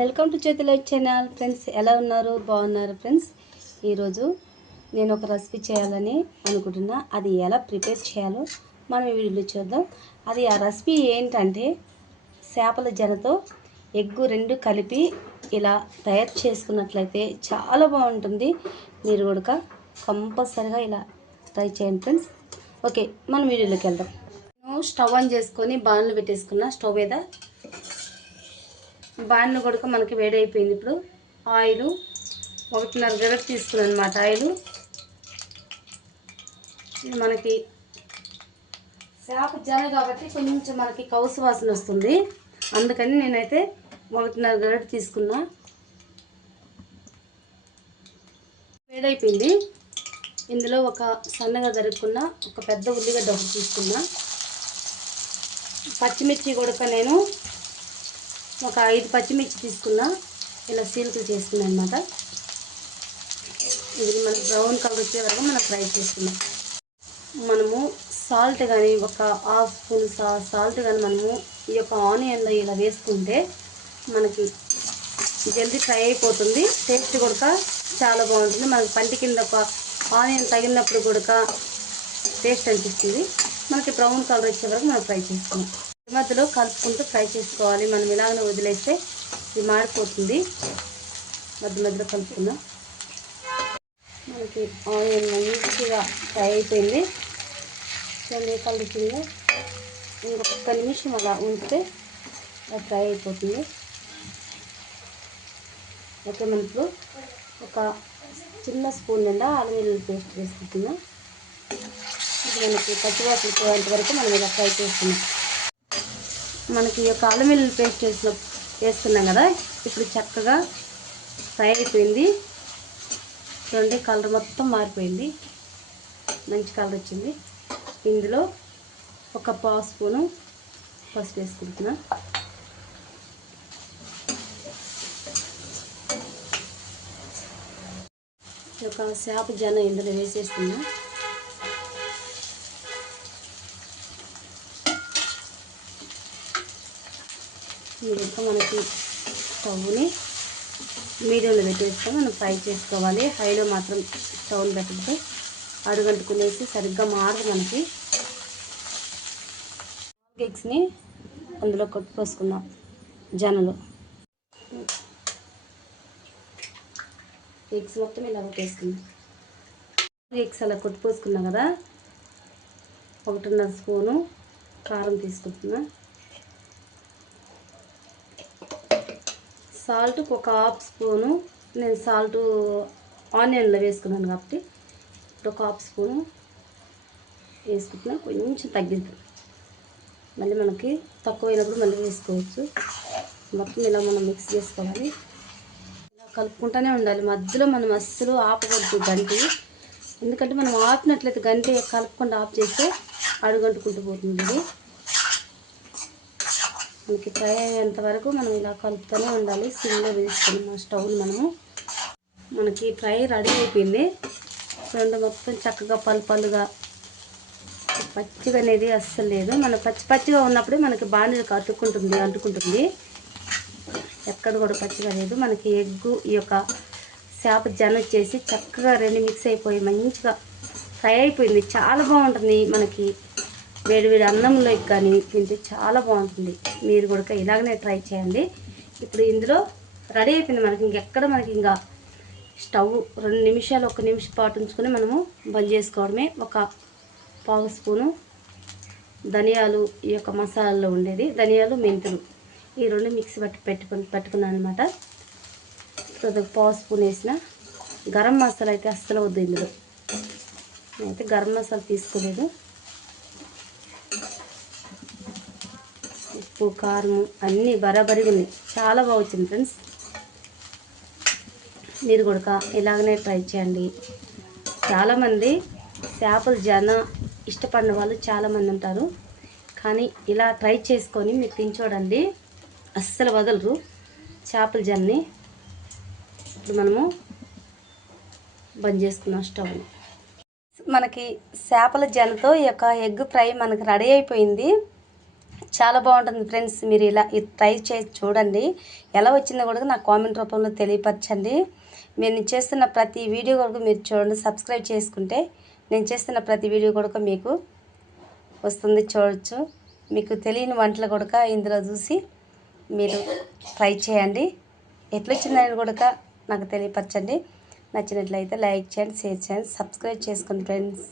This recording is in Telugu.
Welcome to light channel friends ఎలా ఉన్నారు? బాగున్నారు ఫ్రెండ్స్ ఈరోజు నేను ఒక రెసిపీ చేయాలని అనుకుంటున్నా. అది ఎలా ప్రిపేర్ చేయాలో మనం ఈ వీడియోలో చూద్దాం. అది ఆ రెసిపీ ఏంటంటే చేపల జనతో ఎగ్గు రెండు కలిపి ఇలా తయారు చేసుకున్నట్లయితే చాలా బాగుంటుంది. మీరు కూడా కంపల్సరిగా ఇలా ట్రై చేయండి ఫ్రెండ్స్ ఓకే మనం వీడియోలోకి వెళ్దాం. స్టవ్ ఆన్ చేసుకొని బాణలు పెట్టేసుకున్న స్టవ్ మీద బాణలు కొడుక మనకి వేడైపోయింది. ఇప్పుడు ఆయిల్ ఒకటిన్నర గరిట తీసుకున్నాను అనమాట ఆయిల్. మనకి చేప జాలి కాబట్టి కొంచెం మనకి కౌసు వాసన వస్తుంది. అందుకని నేనైతే ఒకటిన్నర గరిట తీసుకున్నా. వేడైపోయింది. ఇందులో ఒక సన్నగా జరుపుకున్న ఒక పెద్ద ఉల్లిగడ్డ ఒకటి తీసుకున్నా. పచ్చిమిర్చి కొడుక నేను ఒక ఐదు పచ్చిమిర్చి తీసుకున్నా ఇలా సీల్కులు చేసుకున్నాను అనమాట ఇది మనకి బ్రౌన్ కలర్ వచ్చే వరకు మనం ఫ్రై చేసుకున్నాం మనము సాల్ట్ కానీ ఒక హాఫ్ స్పూన్ సా సాల్ట్ కానీ మనము ఈ యొక్క ఆనియన్లో ఇలా వేసుకుంటే మనకి జల్దీ ఫ్రై అయిపోతుంది. టేస్ట్ కూడా చాలా బాగుంటుంది. మనకి పంటి కింద ఒక ఆనియన్ తగిలినప్పుడు కూడా టేస్ట్ అనిపిస్తుంది. మనకి బ్రౌన్ కలర్ వచ్చే వరకు మనం ఫ్రై చేసుకున్నాం మధ్యలో కలుపుకుంటూ ఫ్రై చేసుకోవాలి. మనం ఇలాగనే వదిలేస్తే ఇది మాడిపోతుంది. మధ్య మధ్యలో కలుపుకుందాం. మనకి ఆనియన్ మంచిగా ఫ్రై అయిపోయింది. చూడండి కలుపుతుంది ఇంకొక నిమిషం అలా ఉంచితే ఫ్రై అయిపోతుంది. ఓకే మనం ఇప్పుడు ఒక చిన్న స్పూన్ నిండా అల్లం పేస్ట్ వేసుకుంటున్నాం. ఇది మనకి పచ్చివాసన పోయేంత వరకు మనం ఇలా ఫ్రై చేస్తున్నాం మనకి ఈ యొక్క అల్లం వెల్లుల్లి పేస్ట్ వేసిన వేస్తున్నాం కదా ఇప్పుడు చక్కగా ఫ్రై అయిపోయింది. చూడండి కలర్ మొత్తం మారిపోయింది. మంచి కలర్ వచ్చింది. ఇందులో ఒక పావు స్పూను పసుపు వేసుకుంటున్నా. ఒక చేప జన ఇందులో వేసేస్తున్నా. ఈ యొక్క మనకి స్టవ్ని మీడియంలో పెట్టేస్తే మనం ఫ్రై చేసుకోవాలి. హైలో మాత్రం స్టవ్ని పెట్టద్దు అడుగంటుకునేసి సరిగ్గా మారదు మనకి. ఎగ్స్ని అందులో కొట్టుకోసుకుందాం జనలు. ఎగ్స్ మొత్తం ఇలా కొట్టేసుకుందాం ఎగ్స్ అలా కొట్టుకోసుకున్నా కదా ఒకటిన్నర స్పూను కారం తీసుకుంటున్నా. సాల్ట్ ఒక హాఫ్ స్పూను. నేను సాల్ట్ ఆనియన్లో వేసుకున్నాను కాబట్టి ఇప్పుడు ఒక హాఫ్ స్పూను వేసుకుంటున్నా. కొంచెం తగ్గిద్దాం. మళ్ళీ మనకి తక్కువ అయినప్పుడు మళ్ళీ వేసుకోవచ్చు. మొత్తం ఇలా మనం మిక్స్ చేసుకోవాలి. ఇలా కలుపుకుంటూనే ఉండాలి. మధ్యలో మనం అస్సలు ఆపకూడదు గంటి. ఎందుకంటే మనం ఆపినట్లయితే గంటి కలుపుకుండా ఆఫ్ చేస్తే అడుగంటుకుంటూ పోతుంది మనకి ఫ్రై అయ్యేంత వరకు మనం ఇలా కలుపుతూనే ఉండాలి. సిమ్లో వేసుకున్నాం స్టవ్ని మనము మనకి ఫ్రై రెడీ అయిపోయింది. రెండు మొత్తం చక్కగా పలు పలుగా పచ్చిగా అనేది అస్సలు లేదు. మన పచ్చి పచ్చిగా ఉన్నప్పుడే మనకి బాణీలకు అతుక్కుంటుంది అంటుకుంటుంది. ఎక్కడ కూడా పచ్చిగా లేదు. మనకి ఎగ్గు ఈ యొక్క చేప జన వచ్చేసి చక్కగా రెండు మిక్స్ అయిపోయి మంచిగా ఫ్రై అయిపోయింది. చాలా బాగుంటుంది మనకి. వేడి వేడి అన్నంలోకి కానీ తింటే చాలా బాగుంటుంది. మీరు కూడా ఇలాగనే ట్రై చేయండి. ఇప్పుడు ఇందులో రెడీ అయిపోయింది మనకి. ఇంకెక్కడ మనకి ఇంకా స్టవ్ రెండు నిమిషాలు ఒక నిమిషం పాటు ఉంచుకొని మనము బంద్ చేసుకోవడమే. ఒక పావు స్పూను ధనియాలు ఈ యొక్క మసాలాలో ఉండేది. ధనియాలు మెంతులు ఈ రెండు మిక్సీ పట్టి పెట్టుకుని పెట్టుకున్నాను అనమాట ఇప్పుడు ఒక పావు స్పూన్ వేసిన గరం మసాలా అయితే అస్సలు వద్దు ఇందులో. నేనైతే గరం మసాలా తీసుకోలేదు. ఉప్పు కారం అన్నీ బరాబరిగా ఉన్నాయి చాలా బాగా వచ్చింది ఫ్రెండ్స్. మీరు కూడా ఇలాగనే ట్రై చేయండి. చాలామంది చేపలు జన ఇష్టపడిన వాళ్ళు చాలామంది ఉంటారు. కానీ ఇలా ట్రై చేసుకొని మీరు తినచూడండి అస్సలు వదలరు చేపల జన్ని. ఇప్పుడు మనము బంద్ చేసుకున్నాం స్టవ్ని మనకి చేపల జనతో ఈ యొక్క ఎగ్ ఫ్రై మనకి రెడీ అయిపోయింది. చాలా బాగుంటుంది ఫ్రెండ్స్. మీరు ఇలా ఇది ట్రై చేసి చూడండి. ఎలా వచ్చిందో కూడా నాకు కామెంట్ రూపంలో తెలియపరచండి. నేను చేస్తున్న ప్రతి వీడియో కొరకు మీరు చూడండి. సబ్స్క్రైబ్ చేసుకుంటే నేను చేస్తున్న ప్రతి వీడియో కూడా మీకు వస్తుంది చూడొచ్చు. మీకు తెలియని వంటలు కూడా ఇందులో చూసి మీరు ట్రై చేయండి. ఎట్లా వచ్చిందని నాకు తెలియపరచండి. నచ్చినట్లయితే లైక్ చేయండి షేర్ చేయండి సబ్స్క్రైబ్ చేసుకోండి ఫ్రెండ్స్.